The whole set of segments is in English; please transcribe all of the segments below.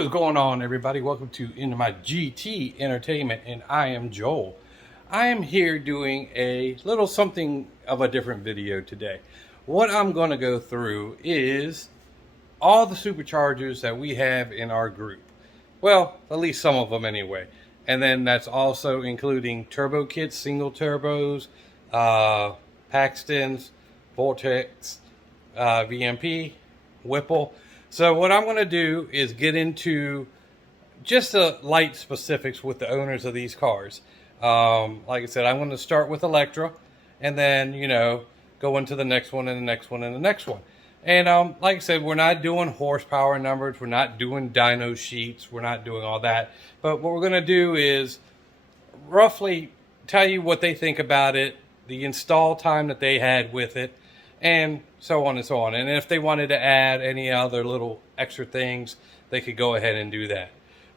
What is going on, everybody? Welcome to Into My GT Entertainment, and I am Joel. I am here doing a little something of a different video today. What I'm going to go through is all the superchargers that we have in our group. Well, at least some of them anyway. And then that's also including turbo kits, single turbos, Paxtons, Vortex, VMP, Whipple. So what I'm going to do is get into just the light specifics with the owners of these cars. Like I said, I'm going to start with Electra and then, go into the next one and the next one and the next one. And like I said, we're not doing horsepower numbers. We're not doing dyno sheets. We're not doing all that. But what we're going to do is roughly tell you what they think about it, the install time that they had with it, and so on and so on. And if they wanted to add any other little extra things, they could go ahead and do that.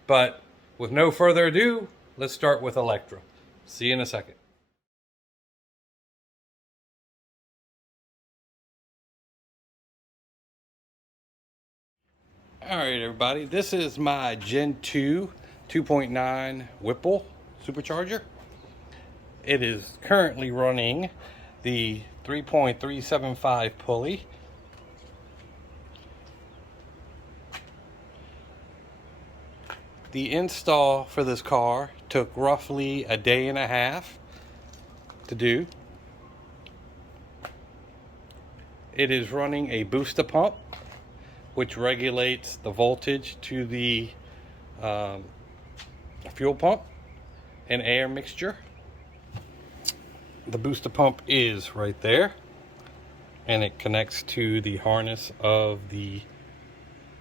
But with no further ado, let's start with Electra. See you in a second. All right, everybody, this is my Gen 2 2.9 Whipple Supercharger. It is currently running the 3.375 pulley. The install for this car took roughly a day and a half to do. It is running a booster pump, which regulates the voltage to the fuel pump and air mixture. The booster pump is right there, and it connects to the harness of the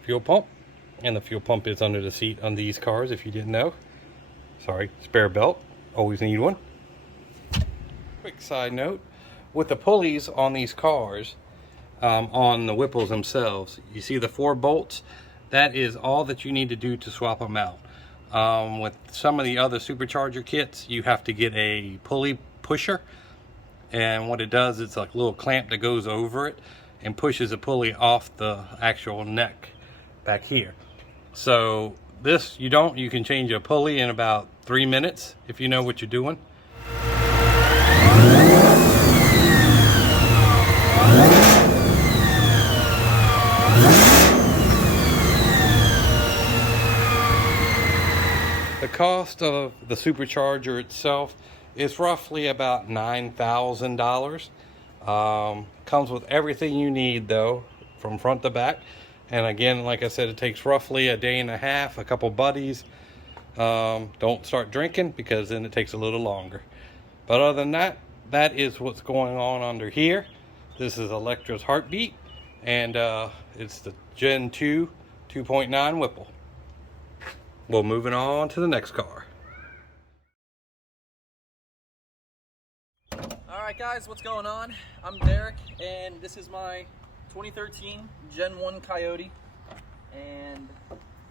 fuel pump, and the fuel pump is under the seat on these cars, if you didn't know. Sorry, spare belt, always need one. Quick side note, with the pulleys on these cars, on the Whipples themselves, you see the 4 bolts. That is all that you need to do to swap them out. With some of the other supercharger kits, you have to get a pulley pusher, and what it does, it's like a little clamp that goes over it and pushes the pulley off the actual neck back here. So this, you can change a pulley in about 3 minutes if you know what you're doing. The cost of the supercharger itself is roughly about $9,000. Comes with everything you need, though, from front to back. And again, like I said, it takes roughly a day and a half, a couple buddies. Don't start drinking, because then it takes a little longer. But other than that, that is what's going on under here. This is Electra's heartbeat, and it's the Gen 2 2.9 Whipple. Well, moving on to the next car. Alright guys, what's going on? I'm Derek, and this is my 2013 Gen 1 Coyote. And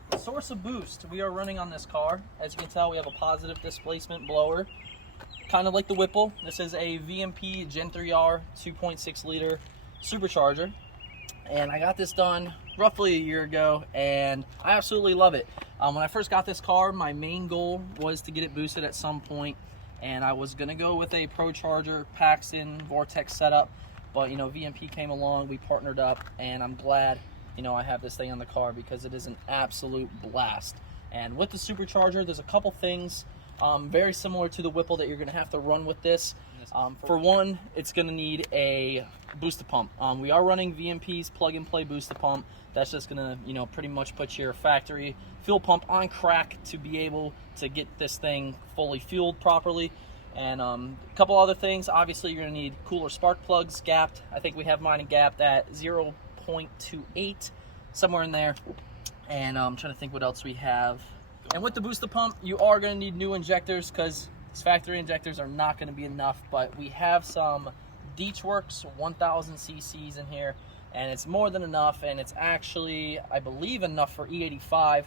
the source of boost we are running on this car, as you can tell, we have a positive displacement blower, kind of like the Whipple. This is a VMP Gen 3R 2.6 liter supercharger, and I got this done roughly a year ago, and I absolutely love it. When I first got this car, my main goal was to get it boosted at some point, and I was gonna go with a ProCharger Paxton Vortex setup, but VMP came along, we partnered up, and I'm glad I have this thing on the car, because it is an absolute blast. And with the supercharger, there's a couple things very similar to the Whipple that you're gonna have to run with this. For one, it's gonna need a booster pump. We are running VMP's plug-and-play booster pump. That's just gonna pretty much put your factory fuel pump on crack to be able to get this thing fully fueled properly. And a couple other things. Obviously, you're gonna need cooler spark plugs, gapped. I think we have mine gapped at 0.28, somewhere in there. And I'm trying to think what else we have. And with the booster pump, you are gonna need new injectors, because these factory injectors are not gonna be enough. But we have some Deechworks 1000 cc's in here, and it's more than enough, and it's actually, I believe, enough for E85.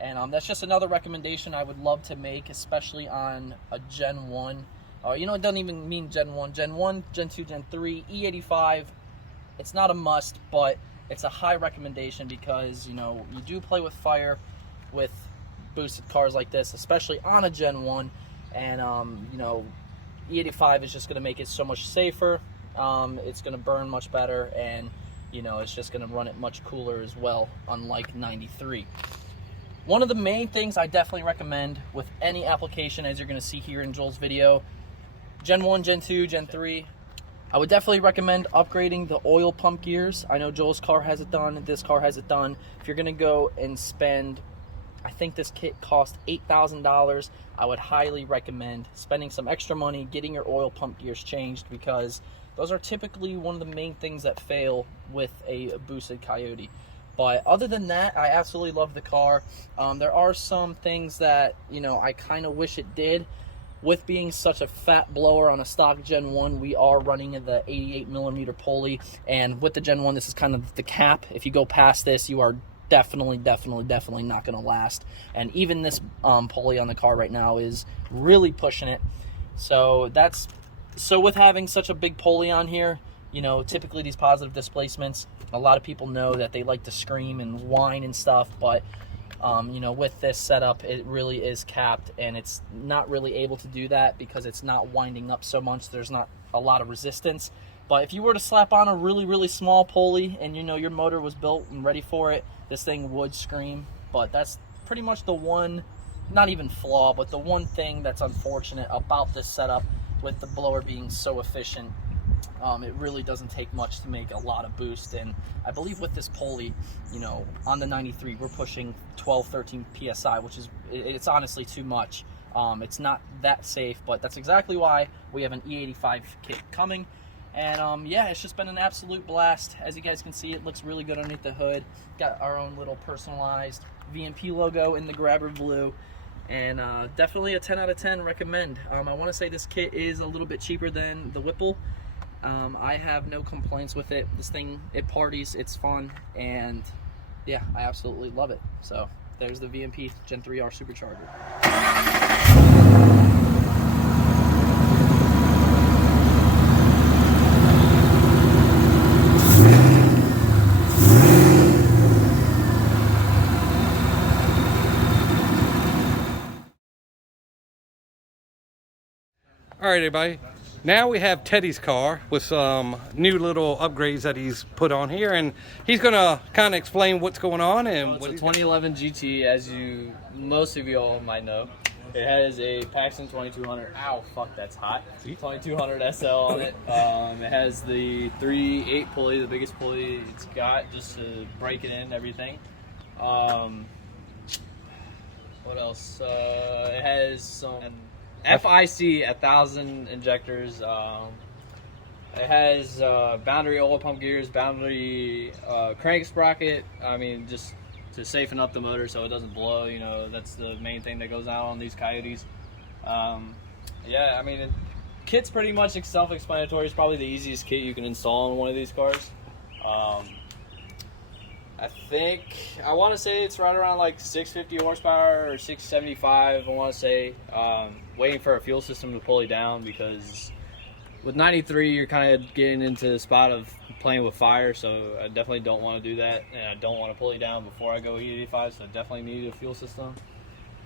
And that's just another recommendation I would love to make, especially on a Gen 1. It doesn't even mean Gen 1. Gen 1, Gen 2, Gen 3, E85, it's not a must, but it's a high recommendation, because, you do play with fire. with boosted cars like this, especially on a Gen 1. And, you know, E85 is just going to make it so much safer. It's going to burn much better, and, you know, it's just going to run it much cooler as well, unlike 93. One of the main things I definitely recommend with any application, as you're going to see here in Joel's video, Gen 1, Gen 2, Gen 3, I would definitely recommend upgrading the oil pump gears. I know Joel's car has it done, this car has it done. If you're going to go and spend, I think this kit cost $8,000, I would highly recommend spending some extra money getting your oil pump gears changed, because those are typically one of the main things that fail with a boosted Coyote. But other than that, I absolutely love the car. There are some things that, you know, I kind of wish it did. With being such a fat blower on a stock Gen 1, we are running the 88mm pulley, and with the Gen 1, this is kind of the cap. If you go past this, you are definitely not going to last. And even this pulley on the car right now is really pushing it. So with having such a big pulley on here, you know, typically these positive displacements, a lot of people know that they like to scream and whine and stuff, but you know, with this setup, it really is capped, and it's not really able to do that because it's not winding up so much. There's not a lot of resistance. But if you were to slap on a really small pulley, and you know your motor was built and ready for it, this thing would scream. But that's pretty much the one, not even flaw, but the one thing that's unfortunate about this setup with the blower being so efficient. It really doesn't take much to make a lot of boost, and I believe with this pulley, you know, on the 93 we're pushing 12-13 psi, which is, it's honestly too much. It's not that safe, but that's exactly why we have an E85 kit coming. And yeah, it's just been an absolute blast. As you guys can see, it looks really good underneath the hood. Got our own little personalized VMP logo in the grabber blue. And definitely a 10 out of 10 recommend. I want to say this kit is a little bit cheaper than the Whipple. I have no complaints with it. This thing, it parties, it's fun, and yeah, I absolutely love it. So there's the VMP Gen 3R Supercharger. All right, everybody. Now we have Teddy's car with some new little upgrades that he's put on here, and he's gonna kind of explain what's going on. And It's a 2011 GT, as most of you all might know. It has a Paxton 2200. Ow, fuck, that's hot. 2200 SL on it. It has the 3.8 pulley, the biggest pulley it's got, just to break it in, everything. What else? It has some FIC 1000 injectors. It has boundary oil pump gears, boundary crank sprocket. I mean, just to safeten up the motor so it doesn't blow. You know, that's the main thing that goes out on these Coyotes. Yeah, I mean, kit's pretty much self-explanatory. It's probably the easiest kit you can install on one of these cars. I want to say it's right around like 650 horsepower or 675. I want to say. Waiting for a fuel system to pull it down, because with 93 you're kind of getting into the spot of playing with fire, so I definitely don't want to do that, and I don't want to pull it down before I go E85, so I definitely need a fuel system.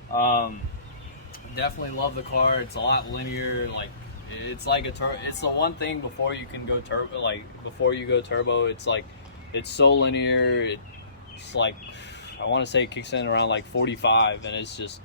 Definitely love the car. It's a lot linear. Like, it's like it's the one thing before you can go turbo. Like, before you go turbo, it's like, it's so linear. It's like, I want to say it kicks in around like 45, and it's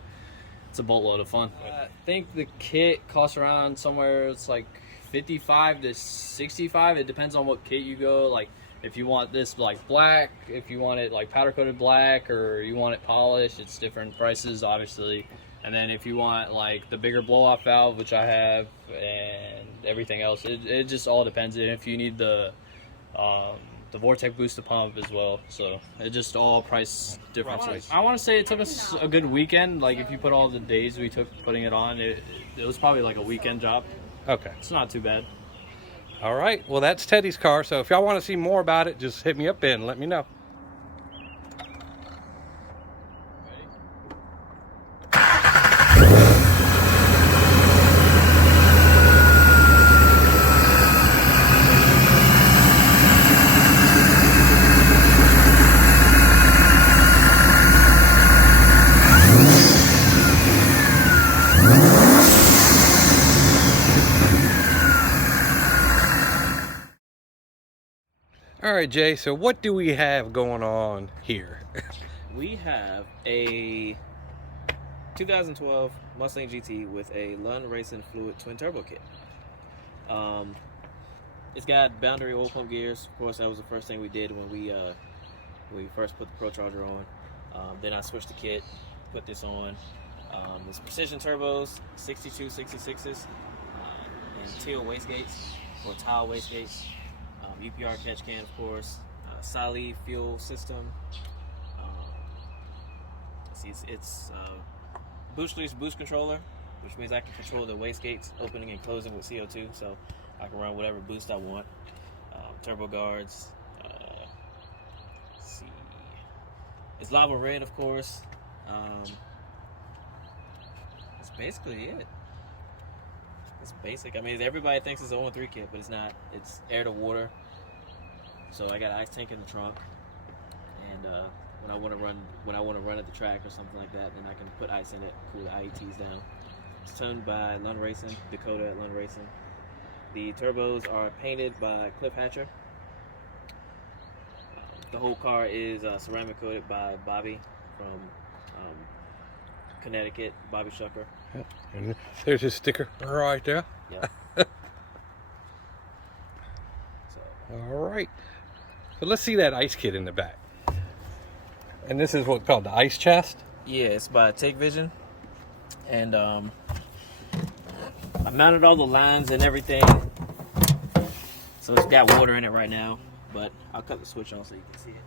a boatload of fun. I think the kit costs around somewhere, it's like 55 to 65. It depends on what kit you go. Like, if you want this like black, if you want it like powder coated black, or you want it polished, it's different prices, obviously. And then if you want like the bigger blow off valve, which I have, and everything else, it just all depends. And if you need the Vortec booster pump as well, so it just all price differences. I want to say it took us a good weekend. Like, if you put all the days we took putting it on, it was probably like a weekend job. Okay, it's not too bad. All right, well, that's Teddy's car, so if y'all want to see more about it, just hit me up and let me know. All right, Jay, so what do we have going on here? We have a 2012 Mustang GT with a Lund Racing Fluid Twin Turbo kit. It's got boundary oil pump gears. Of course, that was the first thing we did when we first put the Supercharger on. Then I switched the kit, put this on. It's precision turbos, 62, 66s, and teal wastegates, or tile wastegates. EPR catch can, of course. Sally fuel system. It's boost release boost controller, which means I can control the wastegates opening and closing with CO2, so I can run whatever boost I want. Turbo guards. Let's see. It's lava red, of course. That's basically it. It's basic. I mean, everybody thinks it's an 0-3 kit, but it's not. It's air to water. So I got an ice tank in the trunk, and when I want to run at the track or something like that, then I can put ice in it, cool the IETs down. It's toned by Lund Racing, Dakota at Lund Racing. The turbos are painted by Cliff Hatcher. The whole car is ceramic coated by Bobby from Connecticut, Bobby Shucker. Yep. And there's his sticker right there. Yeah. All right. So let's see that ice kit in the back. And this is what's called the ice chest. Yeah, it's by Take Vision. And I mounted all the lines and everything. So it's got water in it right now, but I'll cut the switch on so you can see it.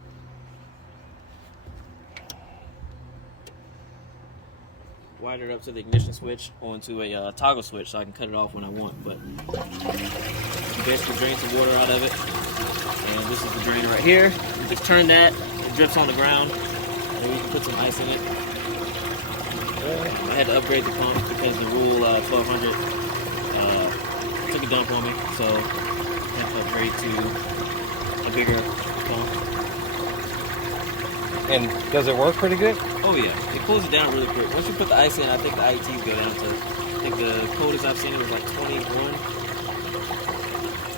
Wired it up to the ignition switch onto a toggle switch so I can cut it off when I want. But you basically drain some water out of it. And this is the drain right here. You just turn that, it drips on the ground, and you can put some ice in it. I had to upgrade the pump because the Rule 1200 took a dump on me, so I had to upgrade to a bigger pump. And does it work pretty good? Oh yeah, it cools it down really quick. Once you put the ice in, I think the IETs go down to, I think the coldest I've seen it was like 21.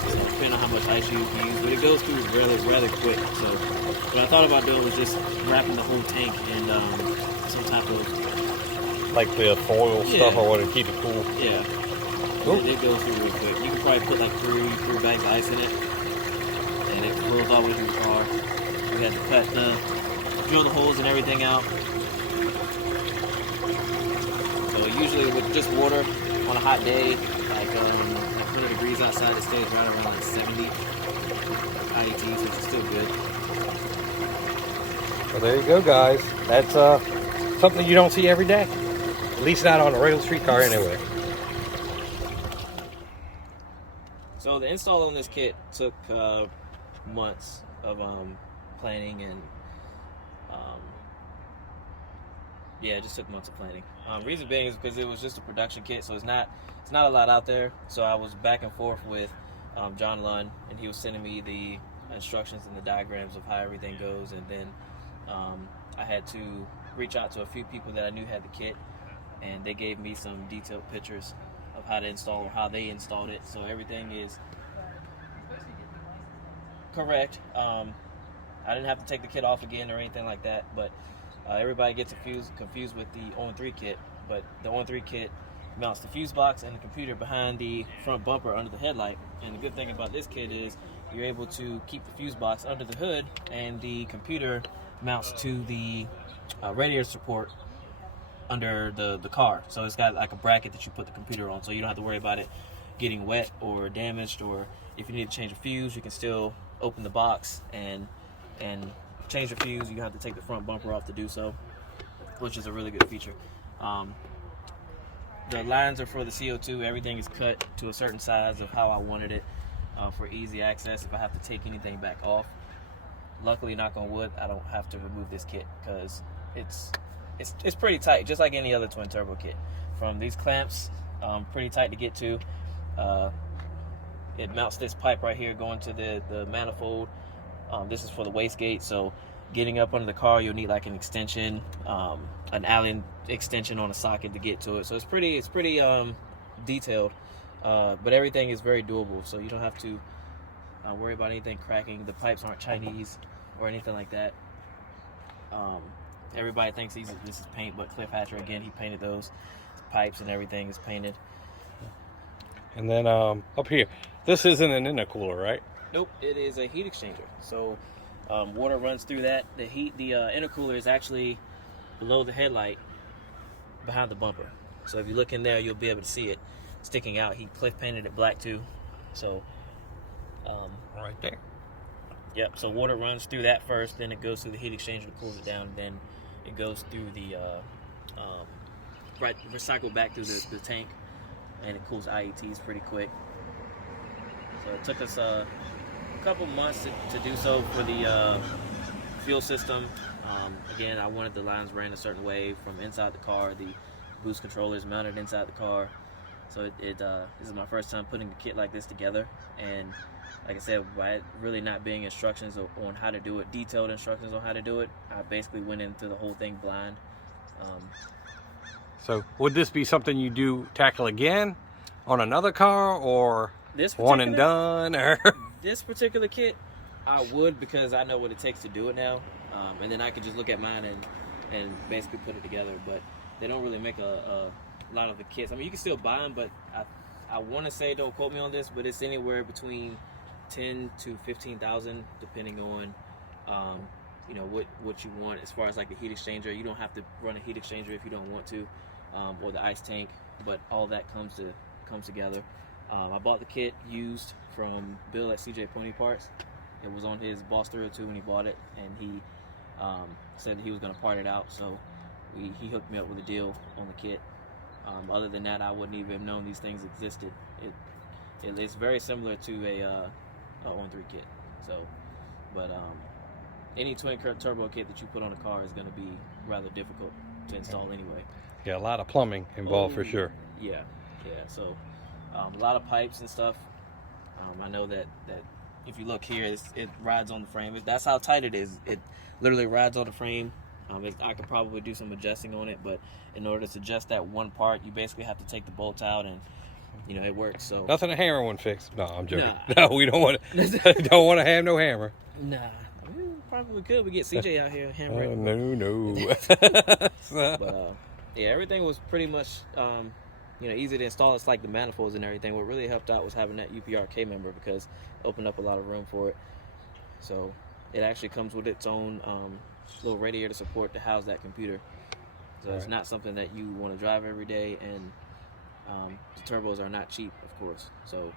So depending on how much ice you use, but it goes through rather quick. So what I thought about doing was just wrapping the whole tank in some type of, like the foil stuff or what to keep it cool. Yeah. It goes through real quick. You can probably put like three bags of ice in it, and it rolls all the way through the car. We had to drill the holes and everything out. So usually with just water on a hot day, like 100 degrees outside, it stays right around like 70 IETs, which is still good. Well, there you go, guys. That's something you don't see every day. At least not on a regular street car anyway. So the install on this kit took months of planning and yeah, it just took months of planning. Reason being is because it was just a production kit, so it's not a lot out there. So I was back and forth with John Lund, and he was sending me the instructions and the diagrams of how everything goes, and then I had to reach out to a few people that I knew had the kit, and they gave me some detailed pictures of how to install or how they installed it. So everything is correct. I didn't have to take the kit off again or anything like that, but everybody gets confused with the 0-3 kit. But the 0-3 kit mounts the fuse box and the computer behind the front bumper under the headlight. And the good thing about this kit is you're able to keep the fuse box under the hood, and the computer mounts to the radiator support under the car. So it's got like a bracket that you put the computer on, so you don't have to worry about it getting wet or damaged, or if you need to change a fuse, you can still open the box and change the fuse. You have to take the front bumper off to do so, which is a really good feature. The lines are for the CO2. Everything is cut to a certain size of how I wanted it for easy access if I have to take anything back off. Luckily, knock on wood, I don't have to remove this kit because it's pretty tight, just like any other twin turbo kit. From these clamps, pretty tight to get to. It mounts this pipe right here going to the manifold. This is for the wastegate, so getting up under the car, you'll need like an extension, an Allen extension on a socket to get to it. So it's pretty detailed, but everything is very doable. So you don't have to worry about anything cracking. The pipes aren't Chinese or anything like that. Everybody thinks this is paint, but Cliff Hatcher, again, he painted those pipes and everything is painted. And then up here, this isn't an intercooler, right? Nope, it is a heat exchanger. So water runs through that. The intercooler is actually below the headlight, behind the bumper. So if you look in there, you'll be able to see it sticking out. Cliff painted it black too. So right there. Yep. So water runs through that first, then it goes through the heat exchanger to cool it down, and then it goes through the recycle back through the tank, and it cools IETs pretty quick. So it took us a couple months to do so for the fuel system. Again, I wanted the lines ran a certain way from inside the car. The boost controller is mounted inside the car. So this is my first time putting a kit like this together. And like I said, by really not being instructions on how to do it, detailed instructions on how to do it, I basically went into the whole thing blind. So would this be something you do tackle again on another car, or one and done? Or this particular kit, I would, because I know what it takes to do it now. And then I could just look at mine and basically put it together. But they don't really make a lot of the kits. I mean, you can still buy them, but I want to say, don't quote me on this, but it's anywhere between 10 to 15,000, depending on what you want as far as like the heat exchanger. You don't have to run a heat exchanger if you don't want to, or the ice tank, but all that comes together. I bought the kit used from Bill at CJ Pony Parts. It was on his Boss 302 when he bought it, and he said he was going to part it out, so he hooked me up with a deal on the kit. Other than that, I wouldn't even have known these things existed. It's very similar to a on-3 kit. So, but any twin turbo kit that you put on a car is going to be rather difficult to install anyway. Yeah, a lot of plumbing involved for sure. Yeah. So a lot of pipes and stuff. I know that if you look here, it rides on the frame. That's how tight it is. It literally rides on the frame. I could probably do some adjusting on it, but in order to adjust that one part, you basically have to take the bolts out, and it works. So nothing a hammer wouldn't fix. No, I'm joking. Nah. No, we don't want to have no hammer. Nah, we probably could. We get CJ out here hammering. No. But yeah, everything was pretty much easy to install. It's like the manifolds and everything. What really helped out was having that UPRK member, because it opened up a lot of room for it. So it actually comes with its own little radiator support to house that computer. So it's not something that you want to drive every day, and the turbos are not cheap, of course. So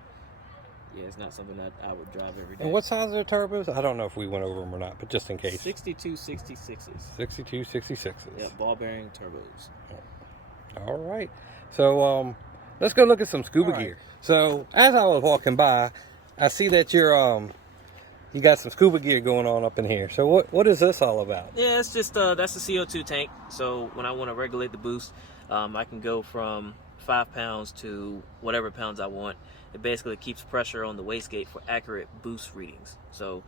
yeah, it's not something that I would drive every day. And what size are the turbos? I don't know if we went over them or not, but just in case. 6266s. 6266s. Yeah, ball bearing turbos. All right. So let's go look at some scuba gear. So as I was walking by, I see that you got some scuba gear going on up in here. So what is this all about? Yeah, it's just that's the CO2 tank. So when I want to regulate the boost, I can go from 5 pounds to whatever pounds I want. It basically keeps pressure on the wastegate for accurate boost readings. So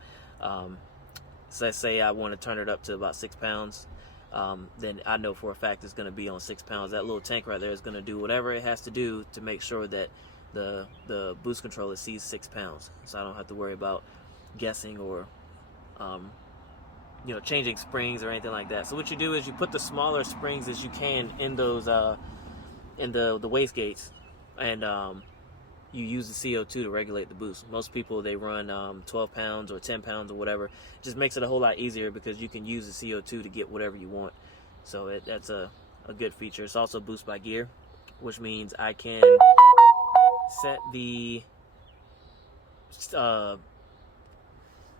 let's say I want to turn it up to about 6 pounds. Then I know for a fact it's going to be on 6 pounds. That little tank right there is going to do whatever it has to do to make sure that the boost controller sees 6 pounds. So I don't have to worry about guessing or changing springs or anything like that. So what you do is you put the smaller springs as you can in those in the wastegates, and you use the CO2 to regulate the boost. Most people, they run 12 pounds or 10 pounds or whatever. It just makes it a whole lot easier because you can use the CO2 to get whatever you want. So that's a good feature. It's also boost by gear, which means I can set the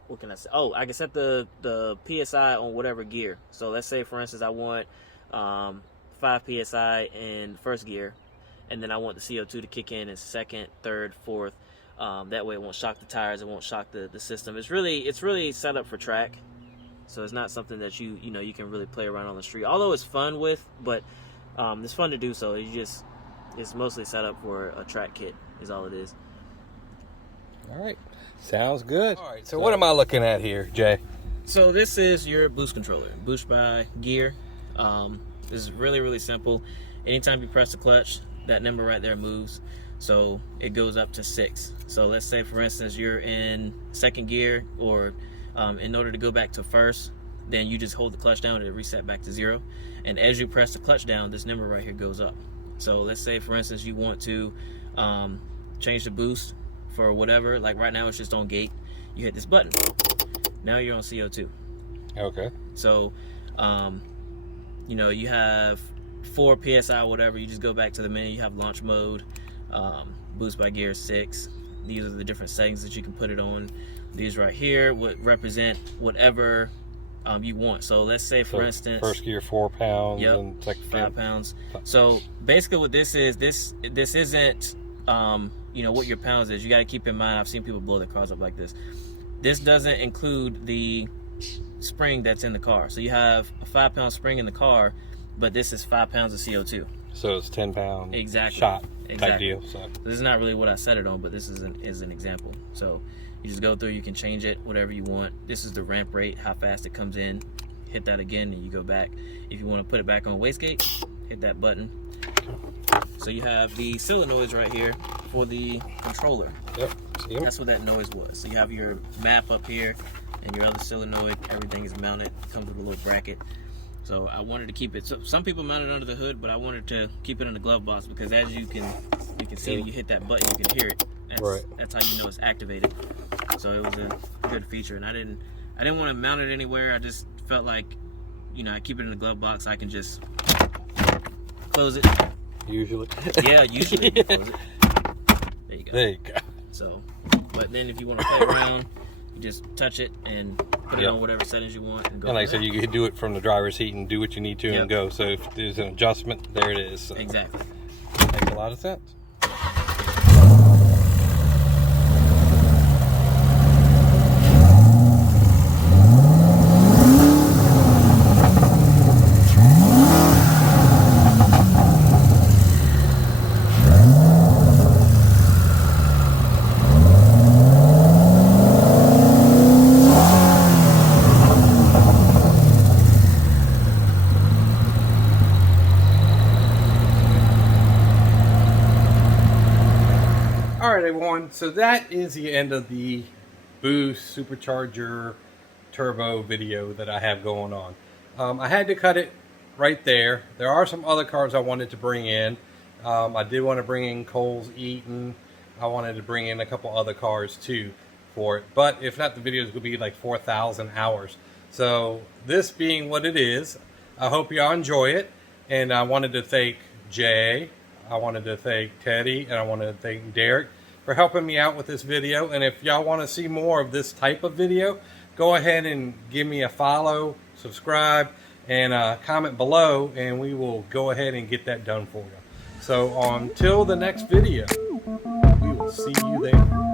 what can I say? Oh, I can set the PSI on whatever gear. So let's say, for instance, I want 5 PSI in first gear, and then I want the CO2 to kick in second, third, fourth. That way it won't shock the tires, it won't shock the system. It's really set up for track. So it's not something that you can really play around on the street. Although it's fun but it's fun to do so. It's mostly set up for a track kit is all it is. All right. Sounds good. All right. So what am I looking at here, Jay? So this is your boost controller, boost by gear. This is really, really simple. Anytime you press the clutch, that number right there moves. So it goes up to 6. So let's say, for instance, you're in second gear, or in order to go back to first, then you just hold the clutch down and it reset back to 0. And as you press the clutch down, this number right here goes up. So let's say, for instance, you want to change the boost for whatever. Like right now it's just on gate. You hit this button. Now you're on CO2. Okay. So, you know, you have 4 PSI, whatever. You just go back to the menu. You have launch mode, boost by gear 6. These are the different settings that you can put it on. These right here would represent whatever you want. So let's say, for instance, first gear 4 pounds, yep, and second 5 pounds. So basically what this is, this isn't you know, what your pounds is. You got to keep in mind, I've seen people blow their cars up like this. This doesn't include the spring that's in the car. So you have a 5-pound spring in the car, but this is 5 pounds of CO2. So it's 10 pound Exactly. shot Exactly. type deal. So this is not really what I set it on, but this is an example. So you just go through, you can change it whatever you want. This is the ramp rate, how fast it comes in. Hit that again and you go back. If you want to put it back on wastegate, hit that button. So you have the solenoids right here for the controller. yep. See 'em? That's what that noise was. So you have your map up here and your other solenoid. Everything is mounted. Comes with a little bracket. So I wanted to keep it. So some people mount it under the hood, but I wanted to keep it in the glove box because as you can see, when you hit that button, you can hear it. That's how you know it's activated. So it was a good feature, and I didn't want to mount it anywhere. I just felt like, you know, I keep it in the glove box. I can just close it. Usually. Yeah, usually you close it. There you go. There you go. So, but then if you want to play around, you just touch it and put it on whatever settings you want and go. And like I said, you can do it from the driver's seat and do what you need to and go. So if there's an adjustment, there it is. So Exactly. makes a lot of sense. Alright everyone, so that is the end of the Boost Supercharger Turbo video that I have going on. I had to cut it right there. There are some other cars I wanted to bring in. I did want to bring in Cole's Eaton. I wanted to bring in a couple other cars too for it. But if not, the video is going to be like 4,000 hours. So this being what it is, I hope y'all enjoy it. And I wanted to thank Jay, I wanted to thank Teddy, and I wanted to thank Derek for helping me out with this video. And if y'all want to see more of this type of video, go ahead and give me a follow, subscribe, and comment below, and we will go ahead and get that done for you. So until the next video, we will see you there.